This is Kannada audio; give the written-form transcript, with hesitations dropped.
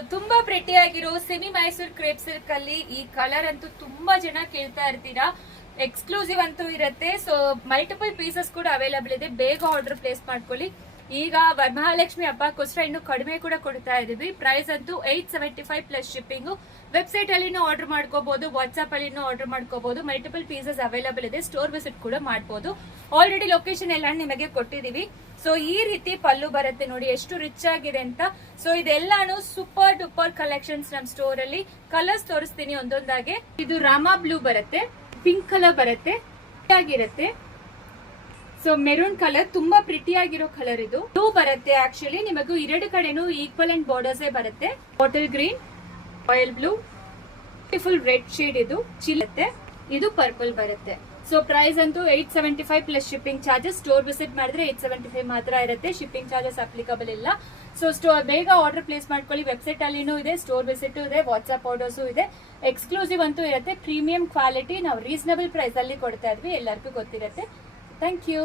ತುಂಬಾ ಪ್ರಿಟಿ ಆಗಿರೋ ಸೆಮಿ ಮೈಸೂರ್ ಕ್ರೇಪ್ ಸಿಲ್ಕ್ ಅಲ್ಲಿ ಈ ಕಲರ್ ಅಂತೂ ತುಂಬಾ ಜನ ಕೇಳ್ತಾ ಇರ್ತೀರಾ. ಎಕ್ಸ್ಕ್ಲೂಸಿವ್ ಅಂತೂ ಇರುತ್ತೆ. ಸೊ ಮಲ್ಟಿಪಲ್ ಪೀಸಸ್ ಕೂಡ ಅವೈಲಬಲ್ ಇದೆ. ಬೇಗ ಆರ್ಡರ್ ಪ್ಲೇಸ್ ಮಾಡ್ಕೊಳ್ಳಿ. ಈಗ ವರಮಹಾಲಕ್ಷ್ಮಿ ಹಬ್ಬಕ್ಕೋಸ್ಕರ ಇನ್ನು ಕಡಿಮೆ ಕೂಡ ಕೊಡ್ತಾ ಇದೀವಿ. ಪ್ರೈಸ್ ಅಂತೂ 875 ಪ್ಲಸ್ ಶಿಪ್ಪಿಂಗ್. ವೆಬ್ಸೈಟ್ ಅಲ್ಲಿನೂ ಆರ್ಡರ್ ಮಾಡ್ಕೋಬಹುದು, ವಾಟ್ಸ್ಆಪ್ ಅಲ್ಲಿನೂ ಆರ್ಡರ್ ಮಾಡ್ಕೋಬಹುದು. ಮಲ್ಟಿಪಲ್ ಪೀಸಸ್ ಅವೈಲಬಲ್ ಇದೆ. ಸ್ಟೋರ್ ವಿಸಿಟ್ ಕೂಡ ಮಾಡಬಹುದು. ಆಲ್ರೆಡಿ ಲೊಕೇಶನ್ ಎಲ್ಲ ನಿಮಗೆ ಕೊಟ್ಟಿದೀವಿ. ಸೊ ಈ ರೀತಿ ಪಲ್ಲು ಬರುತ್ತೆ ನೋಡಿ, ಎಷ್ಟು ರಿಚ್ ಆಗಿದೆ ಅಂತ. ಸೊ ಇದೆಲ್ಲಾನು ಸೂಪರ್ ಡೂಪರ್ ಕಲೆಕ್ಷನ್ಸ್ ನಮ್ ಸ್ಟೋರ್ ಅಲ್ಲಿ. ಕಲರ್ಸ್ ತೋರಿಸ್ತೀನಿ ಒಂದೊಂದಾಗೆ. ಇದು ರಾಮಾ ಬ್ಲೂ ಬರುತ್ತೆ, ಪಿಂಕ್ ಕಲರ್ ಬರುತ್ತೆ, ಆಗಿರುತ್ತೆ. ಸೊ ಮೆರೂನ್ ಕಲರ್ ತುಂಬಾ ಪ್ರಿಟಿ ಆಗಿರೋ ಕಲರ್ ಇದು. ಬ್ಲೂ ಬರುತ್ತೆ. ಆಕ್ಚುಲಿ ನಿಮಗೂ ಎರಡು ಕಡೆನೂ ಈಕ್ವಲ್ ಅಂಡ್ ಬಾರ್ಡರ್ಸ್ ಬರುತ್ತೆ. Bottle green, oil blue, beautiful red shade ಇದು ಚಿಲ್ಲತ್ತೆ. ಇದು ಪರ್ಪಲ್ ಬರುತ್ತೆ. ಸೊ ಪ್ರೈಸ್ ಅಂತೂ 875 plus shipping charges. Store visit ಮಾಡಿದ್ರೆ 875 ಮಾತ್ರ ಇರುತ್ತೆ. ಶಿಪ್ಪಿಂಗ್ ಚಾರ್ಜಸ್ ಅಪ್ಲಿಕಬಲ್ ಇಲ್ಲ. ಸೊ ಬೇಗ ಆರ್ಡರ್ ಪ್ಲೇಸ್ ಮಾಡ್ಕೊಳ್ಳಿ. ವೆಬ್ಸೈಟ್ ಅಲ್ಲಿನೂ ಇದೆ, ಸ್ಟೋರ್ ವಿಸಿಟ್ ಇದೆ, ವಾಟ್ಸ್ಆಪ್ ಆರ್ಡರ್ಸ್ ಇದೆ. ಎಕ್ಸ್ಕ್ಲೂಸಿವ್ ಅಂತೂ ಇರುತ್ತೆ. ಪ್ರೀಮಿಯಂ ಕ್ವಾಲಿಟಿ ನಾವು ರೀಸನಬಲ್ ಪ್ರೈಸ್ ಅಲ್ಲಿ ಕೊಡ್ತಾ ಇದ್ವಿ, ಎಲ್ಲರಿಗೂ ಗೊತ್ತಿರುತ್ತೆ. Thank you.